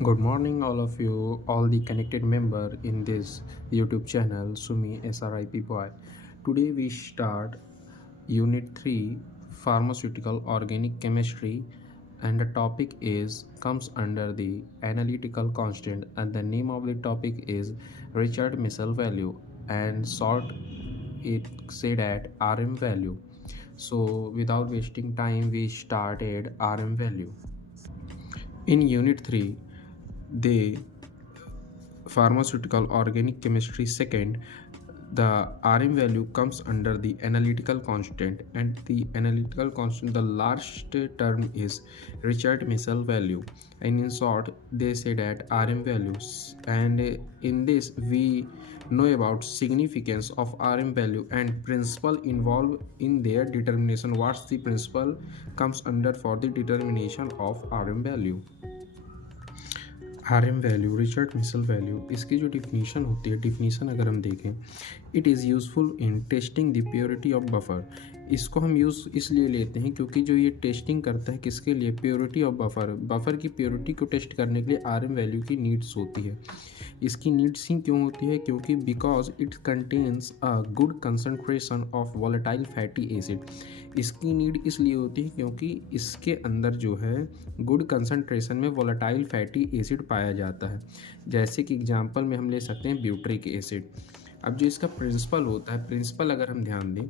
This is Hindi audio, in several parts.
Good morning, all of you, all the connected member in this YouTube channel, Sumi SRIP Boy. Today we start Unit 3, Pharmaceutical Organic Chemistry, and the topic is comes under the analytical constant, and the name of the topic is Richard Missel value, and short it said at RM value. So without wasting time, we started RM value. In Unit 3, the pharmaceutical organic chemistry second, the Rm value comes under the analytical constant, and the analytical constant, the last term is Richard Missel value, and in short they say that Rm values. And in this we know about significance of Rm value and principle involved in their determination. What's the principle comes under for the determination of Rm value? R M value, Reichert Meissl value, इसकी जो डिफिनीशन होती है, डिफिनीशन अगर हम देखें, it is useful in testing the purity of butter. इसको हम यूज़ इसलिए लेते हैं क्योंकि जो ये टेस्टिंग करता है किसके लिए, प्योरिटी ऑफ बफर, बफर की प्योरिटी को टेस्ट करने के लिए आर एम वैल्यू की नीड्स होती है। इसकी नीड्स ही क्यों होती है, क्योंकि because it contains a good concentration of volatile fatty acid. इसकी नीड इसलिए होती है क्योंकि इसके अंदर जो है गुड कंसनट्रेशन में वॉलेटाइल फैटी एसिड पाया जाता है। जैसे कि एग्जांपल में हम ले सकते हैं ब्यूट्रिक एसिड। अब जो इसका प्रिंसिपल होता है, प्रिंसिपल अगर हम ध्यान दें,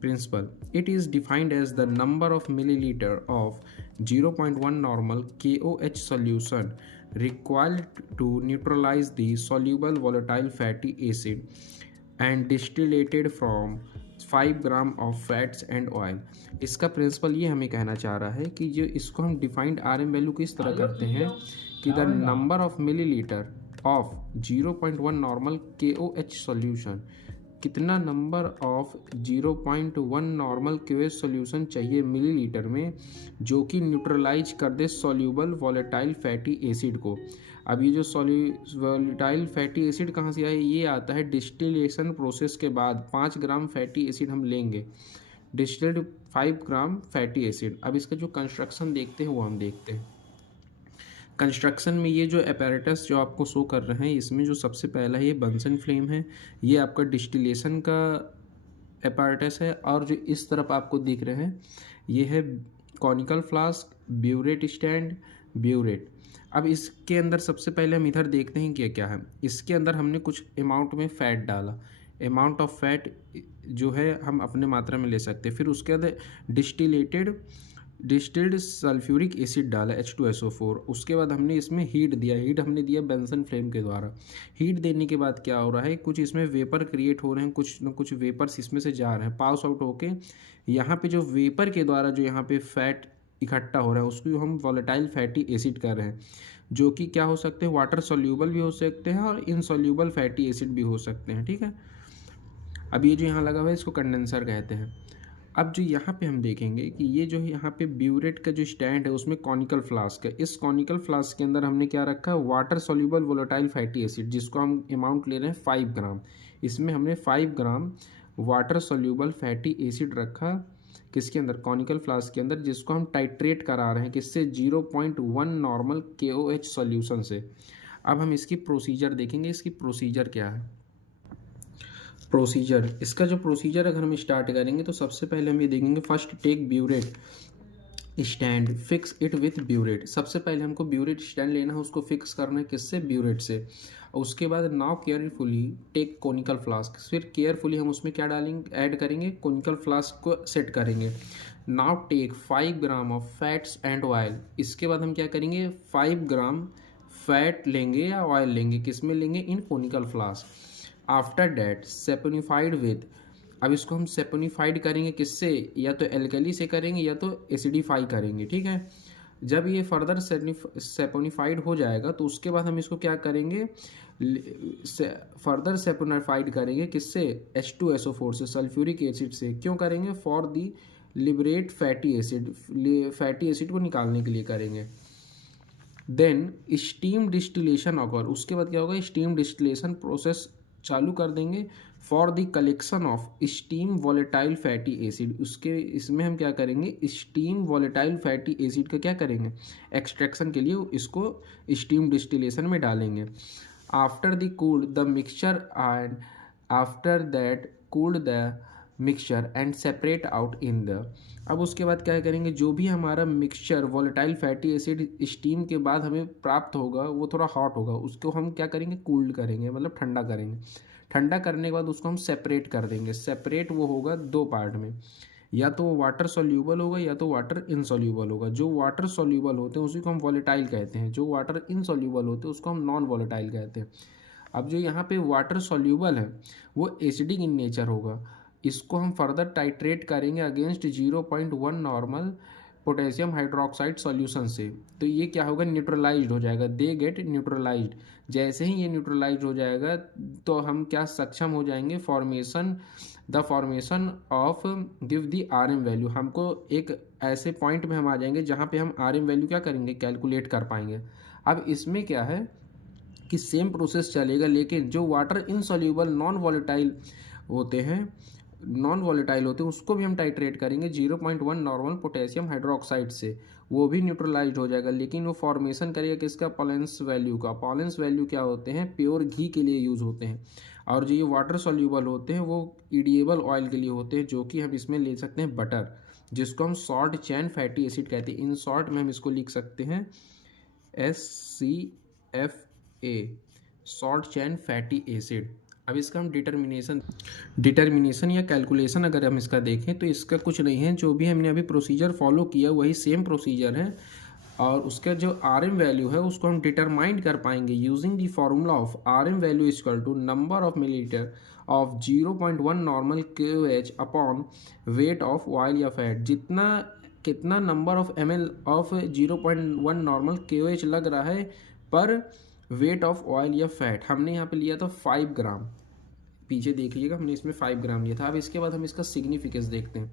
principle it is defined as the number of millilitre of 0.1 normal KOH solution required to neutralize the soluble volatile fatty acid and distillated from 5 gram of fats and oil. इसका प्रिंसिपल ये हमें कहना चाह रहा है कि जो इसको हम डिफाइंड आर एम वैल्यू किस तरह करते हैं कि the number of millilitre of 0.1 normal KOH solution, कितना number of 0.1 normal KOH solution चाहिए मिलीलीटर में जो कि न्यूट्रलाइज कर दे सॉल्यूबल वॉलेटाइल फैटी एसिड को। अब ये जो वॉलेटाइल फैटी एसिड कहाँ से आए, ये आता है डिस्टिलेशन प्रोसेस के बाद। 5 ग्राम फैटी एसिड हम लेंगे, डिस्टिल्ड 5 ग्राम फैटी एसिड। अब इसका जो कंस्ट्रक्शन देखते हैं वो हम देखते हैं। कंस्ट्रक्शन में ये जो अपैरेटस जो आपको शो कर रहे हैं, इसमें जो सबसे पहला है ये बंसन फ्लेम है, ये आपका डिस्टिलेशन का अपैरेटस है। और जो इस तरफ आपको दिख रहे हैं ये है conical flask, burette stand, burette. अब इसके अंदर सबसे पहले हम इधर देखते हैं कि क्या है। इसके अंदर हमने कुछ अमाउंट में फ़ैट डाला, अमाउंट ऑफ फैट जो है हम अपने मात्रा में ले सकते हैं। फिर उसके बाद डिस्टिल्ड सल्फ्यूरिक एसिड डाला H2SO4। उसके बाद हमने इसमें हीट दिया, हीट हमने दिया बेंसन फ्लेम के द्वारा। हीट देने के बाद क्या हो रहा है, कुछ इसमें वेपर क्रिएट हो रहे हैं, कुछ न कुछ वेपर्स इसमें से जा रहे हैं, पास आउट होके यहाँ पे जो वेपर के द्वारा जो यहाँ पे फैट इकट्ठा हो रहा है उसको हम वॉलेटाइल फैटी एसिड कर रहे हैं, जो कि क्या हो सकते हैं, वाटर सोल्यूबल भी हो सकते हैं और इनसोल्यूबल फैटी एसिड भी हो सकते हैं। ठीक है, अब ये जो यहाँ लगा हुआ है इसको कंडेंसर कहते हैं। अब जो यहाँ पे हम देखेंगे कि ये जो है यहाँ पे ब्यूरेट का जो स्टैंड है उसमें कॉनिकल फ्लास्क है। इस कॉनिकल फ्लास्क के अंदर हमने क्या रखा है, water soluble volatile fatty acid, जिसको हम अमाउंट ले रहे हैं 5 ग्राम। इसमें हमने 5 gram water soluble fatty acid रखा, किसके अंदर, कॉनिकल फ्लास्क के अंदर, जिसको हम टाइट्रेट करा रहे हैं किससे, 0.1 नॉर्मल KOH सॉल्यूशन से। अब हम इसकी प्रोसीजर देखेंगे, इसकी प्रोसीजर क्या है। प्रोसीजर, इसका जो प्रोसीजर अगर हम स्टार्ट करेंगे तो सबसे पहले हम ये देखेंगे, first take burette stand, fix it with burette. सबसे पहले हमको ब्यूरेट स्टैंड लेना है, उसको फिक्स करना है किससे, ब्यूरेट से। और उसके बाद now carefully take conical flask, फिर केयरफुली हम उसमें क्या डालेंगे, ऐड करेंगे, कोनिकल फ्लास्क को सेट करेंगे। Now take 5 gram of fats and oil. इसके बाद हम क्या करेंगे, 5 ग्राम फैट लेंगे या ऑयल लेंगे, किस में लेंगे, in conical flask. After that saponified with, अब इसको हम सेपोनिफाइड करेंगे किससे, या तो एल्कली से करेंगे या तो एसिडिफाई करेंगे। ठीक है, जब ये फर्दर सेपोनिफाइड हो जाएगा तो उसके बाद हम इसको क्या करेंगे, फर्दर सेपोनिफाइड करेंगे किससे, H2SO4 से, सल्फ्यूरिक एसिड से। क्यों करेंगे, for the liberate fatty acid, fatty acid को निकालने के लिए करेंगे। देन स्टीम डिस्टिलेशन ऑकर, उसके बाद क्या होगा, स्टीम डिस्टिलेशन प्रोसेस चालू कर देंगे for the collection of steam volatile fatty acid, उसके इसमें हम क्या करेंगे, स्टीम वॉलेटाइल फैटी एसिड का क्या करेंगे, एक्सट्रैक्शन के लिए इसको स्टीम डिस्टिलेशन में डालेंगे। After the cooled the mixture and after that cooled the mixture and separate out in the, अब उसके बाद क्या करेंगे, जो भी हमारा mixture volatile fatty acid steam के बाद हमें प्राप्त होगा वो थोड़ा हॉट होगा, उसको हम क्या करेंगे, कूल्ड करेंगे, मतलब ठंडा करेंगे। ठंडा करने के बाद उसको हम सेपरेट कर देंगे। सेपरेट वो होगा दो पार्ट में, या तो वो वाटर सॉल्यूबल होगा या तो वाटर इनसॉल्यूबल होगा। जो वाटर सॉल्यूबल होते हैं उसी को हम वॉलेटाइल कहते हैं, जो वाटर इनसॉल्यूबल होते हैं उसको हम नॉन वॉलेटाइल कहते हैं। अब जो यहाँ पे वाटर सॉल्यूबल है वो एसिडिक इन नेचर होगा, इसको हम फर्दर टाइट्रेट करेंगे against 0.1 normal potassium hydroxide solution से, तो ये क्या होगा, न्यूट्रलाइज्ड हो जाएगा, दे गेट न्यूट्रलाइज्ड। जैसे ही ये न्यूट्रलाइज्ड हो जाएगा तो हम क्या सक्षम हो जाएंगे, the formation of give the R M value, हमको एक ऐसे पॉइंट में हम आ जाएंगे जहाँ पे हम आर एम वैल्यू क्या करेंगे, कैलकुलेट कर पाएंगे। अब इसमें क्या है कि सेम प्रोसेस चलेगा, लेकिन जो वाटर इनसॉल्यूबल नॉन वॉलेटाइल होते हैं उसको भी हम टाइट्रेट करेंगे 0.1 नॉर्मल पोटेशियम हाइड्रोक्साइड से, वो भी न्यूट्रलाइज्ड हो जाएगा, लेकिन वो फॉर्मेशन करेगा किसका, पॉलेंस वैल्यू का। पॉलेंस वैल्यू क्या होते हैं, प्योर घी के लिए यूज़ होते हैं, और जो ये वाटर सॉल्यूबल होते हैं वो ईडिएबल ऑयल के लिए होते हैं, जो कि हम इसमें ले सकते हैं बटर, जिसको हम शॉर्ट चैन फैटी एसिड कहते हैं। इन शॉर्ट में हम इसको लिख सकते हैं SCFA, short chain fatty acid. अब इसका हम डिटर्मिनेशन या कैलकुलेशन अगर हम इसका देखें तो इसका कुछ नहीं है, जो भी हमने अभी प्रोसीजर फॉलो किया वही सेम प्रोसीजर है, और उसका जो आर एम वैल्यू है उसको हम डिटरमाइन कर पाएंगे using the formula of R M value equal to number of millilitre of 0.1 normal KOH upon weight of oil या फैट। कितना number of ml of 0.1 normal KOH लग रहा है पर वेट ऑफ ऑयल या फैट, हमने यहाँ पे लिया था 5 ग्राम, पीछे देखिएगा हमने इसमें 5 ग्राम लिया था। अब इसके बाद हम इसका सिग्निफिकेंस देखते हैं।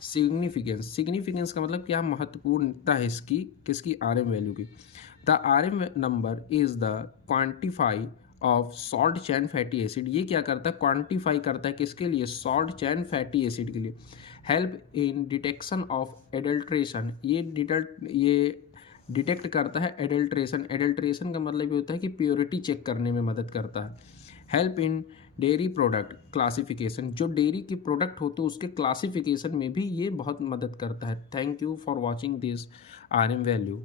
सिग्निफिकेंस का मतलब क्या महत्वपूर्णता है इसकी, किसकी, आर एम वैल्यू की। The R M number is the quantify of short chain fatty acid, ये क्या करता है, क्वान्टिफाई करता है किसके लिए, शॉर्ट चैन फैटी एसिड के लिए। Help in detection of adulteration, ये डिटेक्ट करता है एडल्ट्रेशन का मतलब ये होता है कि प्योरिटी चेक करने में मदद करता है। Help in dairy product classification, जो डेयरी के प्रोडक्ट होते हैं उसके क्लासिफिकेशन में भी ये बहुत मदद करता है। Thank you for watching this R M value.